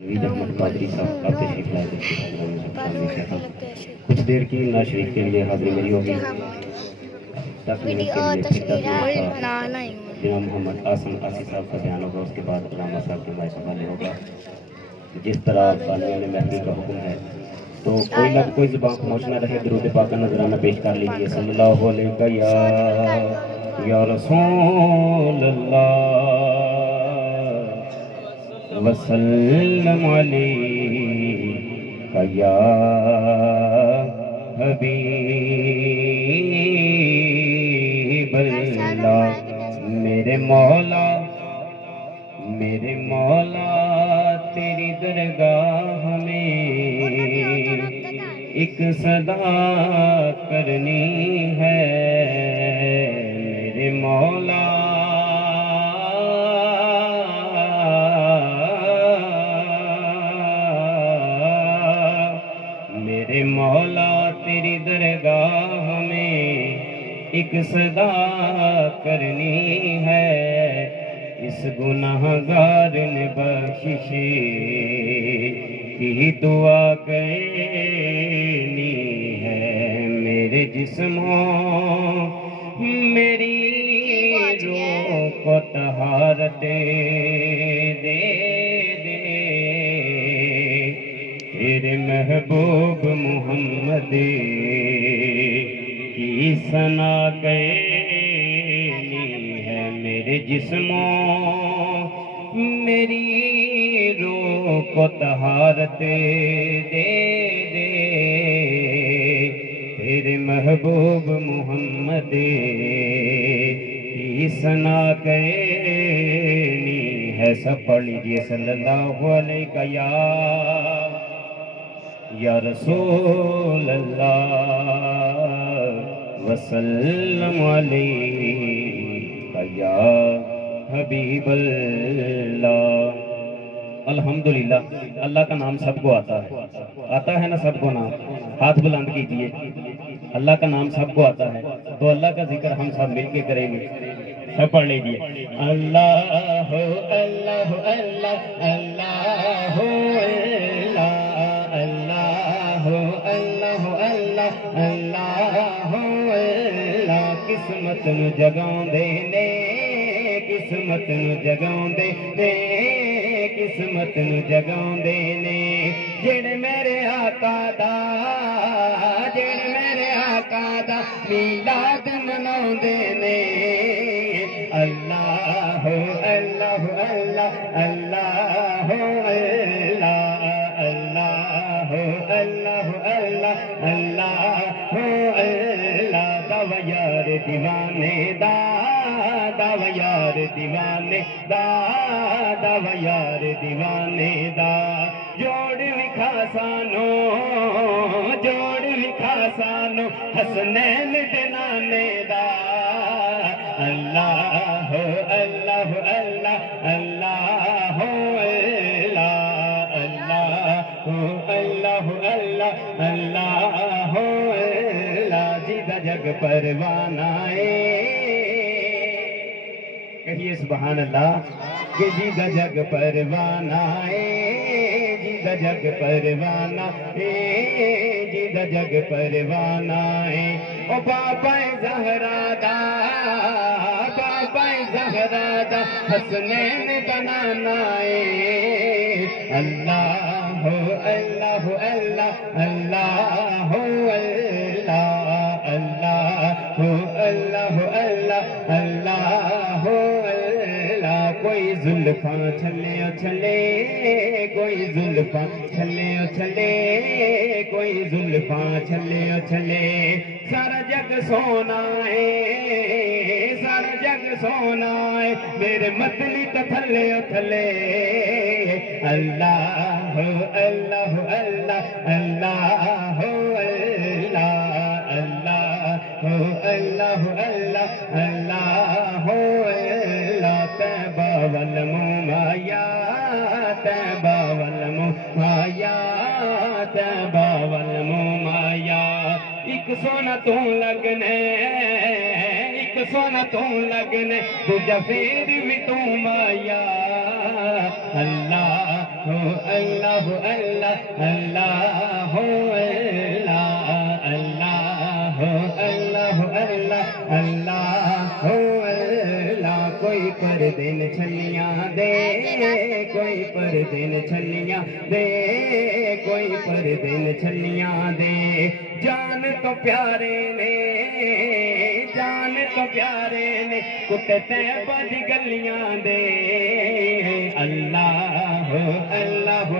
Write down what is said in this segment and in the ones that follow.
نوید احمد قادری صاحب آپ تشریف لائے تھے کچھ دیر کی نعت شریف کے لیے حاضری میری ہوگی 10 منٹ کے لیے جناب محمد آسم آسی صاحب کا بیان ہوگا، اس کے بعد علامہ صاحب کے مائک حوالے ہوگا۔ جس طرح بانیان محفل کا حکم ہے تو کوئی نہ کوئی زبان خاموش نہ رہے، درود پاک کا نذرانہ پیش کر لیجیے۔ صلی اللہ علیہ یا رسول اللہ وسلم علیکہ یا حبیب اللہ۔ میرے مولا تیری درگاہ میں ایک صدا کرنی ہے، میرے مولا تیری درگاہ میں ایک صدا کرنی ہے، اس گناہگار نے بخشش کی دعا کرنی ہے۔ میرے جسموں میری روح کو طہارت دے تیرے محبوب محمد کی ثنا کرنی ہے۔ میرے جسموں میری روح کو طہارت دے تیرے محبوب محمد کی ثنا کرنی ہے۔ سب پڑھ لیجئے صلی اللہ علیہ یا رسول اللہ وسلم علیکہ یا حبیب اللہ۔ الحمدللہ اللہ کا نام سب کو آتا ہے نا سب کو نام؟ ہاتھ بلند کیجئے۔ اللہ کا نام سب کو آتا ہے تو اللہ کا ذکر ہم سب مل کے کریں گے۔ سب پڑھ لیجئے اللہ اللہ اللہ اللہ قسمت نو جگاؤندے نے، قسمت نو جگاؤندے نے، قسمت نو جگاؤندے نے، جڑے میرے آقا دا میلاد مناؤندے نے۔ اللہ اللہ اللہ اللہ اللہ اللہ اللہ اللہ اللہ دعوی یار دیوانے دا، دعوی یار دیوانے دا، دعوی یار دیوانے دا، جوڑ وکھا سانو حسنین دے نانے دا۔ اللہ اللہ اللہ اللہ اللہ اللہ اللہ جیدہ جگ پروانہ کہیے سبحان اللہ کہ جیدہ جگ پروانہ جیدہ جگ پروانہ جیدہ جگ پروانہ او بابا زہرا دا حسنین بنانا اللہ اللہ اللہ اللہ اللہ اللہ اللہ اللہ کوئی زلفاں چھلے چھلے، کوئی زلفاں چھلے چھلے، کوئی زلفاں چھلے چھلے، سارا جگ سونا ہے، سارا جگ سونا ہے، میرے متلی تو تھلے تھلے۔ اللہ اللہ اللہ اللہ اللہ اللہ اللہ تیبہ والمومایا، تیبہ والمومایا، تیبہ والمومایا، ایک سونا تو لگنے، ایک سونا تو لگنے، دوجہ پھر بھی تو مایا۔ اللہ اللہ اللہ اللہ اللہ اللہ اللہ اللہ اللہ کوئی پردے نہ چھلیاں دے کوئی پردے نہ چھلیاں دے کوئی پردے نہ چھلیاں دے جان تو پیارے نے جان تو پیارے نے کٹتے بج گلیاں دے اللہ اللہ اللہ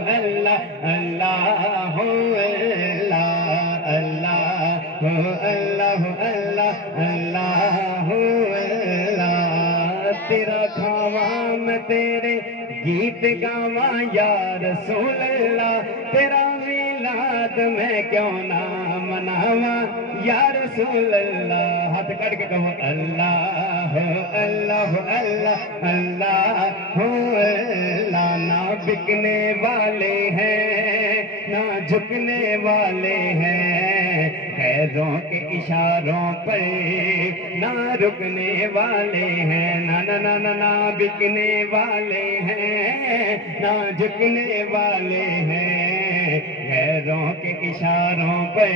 اللہ اللہ اللہ اللہ اللہ اللہ تیرا کھاواں میں تیرے گیت گاواں یا رسول اللہ تیرا میلاد میں کیوں نہ مناواں یا رسول اللہ ہاتھ کٹ کے کہو اللہ اللہ اللہ اللہ اللہ نہ بکنے والے ہیں نہ جھکنے والے ہیں غیروں کے اشاروں پر نہ رکنے والے ہیں نہ بکنے والے ہیں نہ جھکنے والے ہیں غیروں کے اشاروں پہ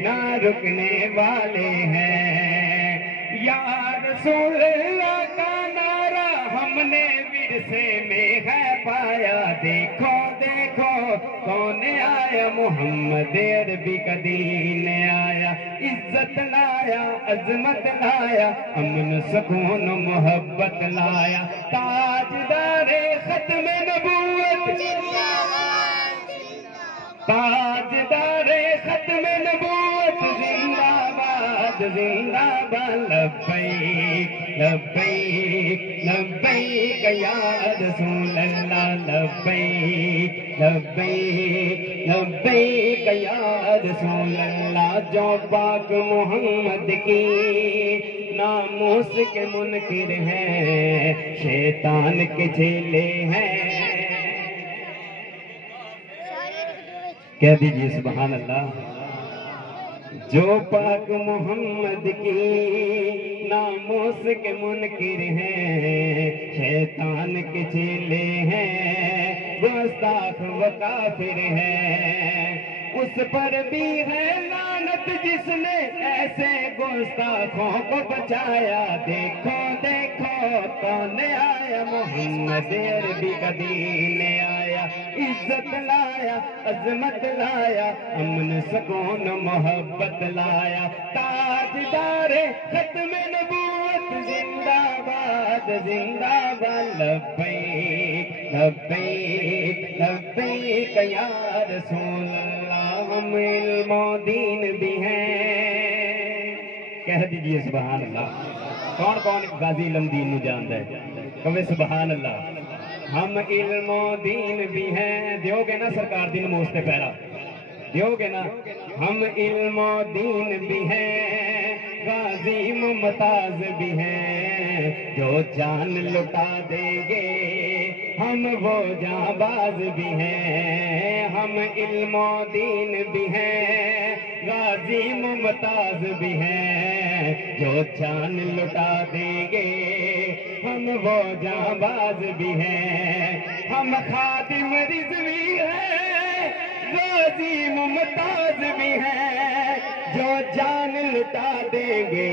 نہ رکنے والے ہیں یا رسول اللہ کا نعرہ ہم نے ورثے میں ہے پایا دیکھو دیکھو کون آیا محمد عربی کا دین آیا عزت لایا عظمت لایا امن سکون محبت لایا تاجدار ختم نبوت تاجدار ختم نبوت زندہ باد زندہ باد لبیک لبیک لبیک یا رسول اللہ لبیک لبیک لبیک یا رسول اللہ جو پاک محمد کی ناموس کے منکر ہیں شیطان کے چیلے ہیں کہہ دیجئے سبحان اللہ جو پاک محمد کی ناموس کے منکر ہیں شیطان کے چیلے ہیں گستاخ و کافر ہیں اس پر بھی ہے لعنت جس نے ایسے گستاخوں کو بچایا دیکھو دیکھو کون آیا محمد عربی کا دین آیا عزت لایا عظمت لایا امن سکون محبت لایا تاجدار ختم نبوت زندہ باد لبیک لبیک لبیک یا رسول اللہ ہم علم و دین بھی ہیں کہہ دیجئے سبحان اللہ کون کون غازی علم دین نو جاندا ہے کہے سبحان اللہ ہم علم و دین بھی ہیں دیو گے نا سرکار دی نماز تے پیرا دیو گے نا ہم علم و دین بھی ہیں غازی ممتاز بھی ہیں جو جان لٹا دیں گے ہم وہ جاں باز بھی ہیں ہم علم و دین بھی ہیں غازی ممتاز بھی ہیں جو جان لٹا دیں گے ہم وہ جاں باز بھی ہیں ہم خادم رضوی ہیں غازی ممتاز بھی ہیں جو جان لٹا دیں گے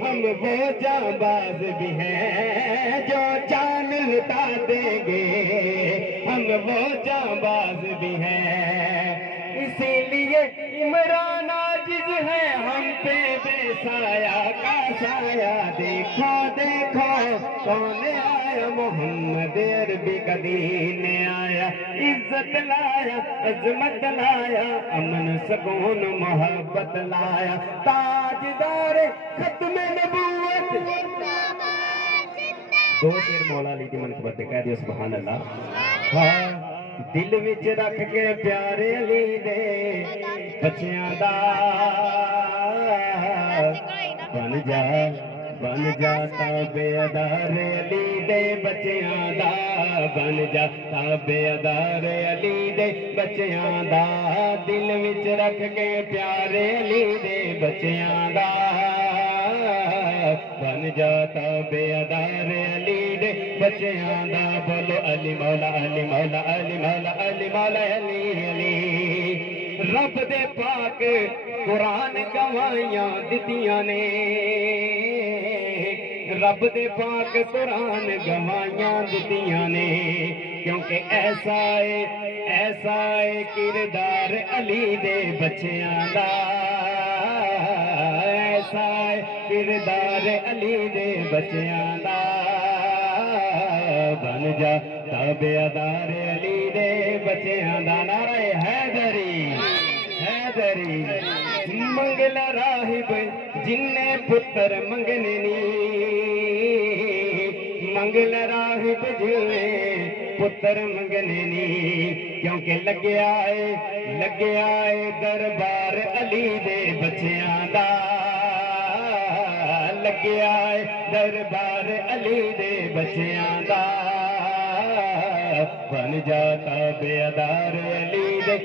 ہم وہ جاں باز بھی ہیں جو جان لٹا دیں گے ہم وہ جاں باز بھی ہیں اسی لیے عمران عاجز ہے ہم پہ بے سایہ کا سایہ دیکھو دیکھو کون آیا محمد عربی کا دین آیا عزت لایا عظمت لایا امن سکون محبت لایا تاجدار ختم نبوت دو شیر مولا علی دی منقبت کہہ دیو سبحان اللہ ہاں دل وچ رکھ کے پیارے علی دے بچیاں دا بن جا تابعدار علی دے بچیاں دا بن جا تابعدار علی دے بچیاں دا دل وچ رکھ کے پیارے علی دے بچیاں دا بن جا تابعدار علی دے دے بچیاں دا بولو علی مولا علی مولا علی مولا علی مولا علی علی رب دے پاک قرآن گوائیاں دتیاں نے رب دے پاک قرآن گوائیاں دتیاں نے کیونکہ ایسا ہے کردار علی دے بچیاں دا ایسا ہے کردار علی دے بچیاں دا بن جا تابعدار علی دے بچیاں دا نعرہ حیدری حیدری منگل راہب جن پتر منگنے نی منگل راہب جن پتر منگنے نی کیونکہ لگیا ہے دربار علی دے بچیاں دا لگیا ہے دربار علی دے بچیاں دا بن جا تابعدار علی دے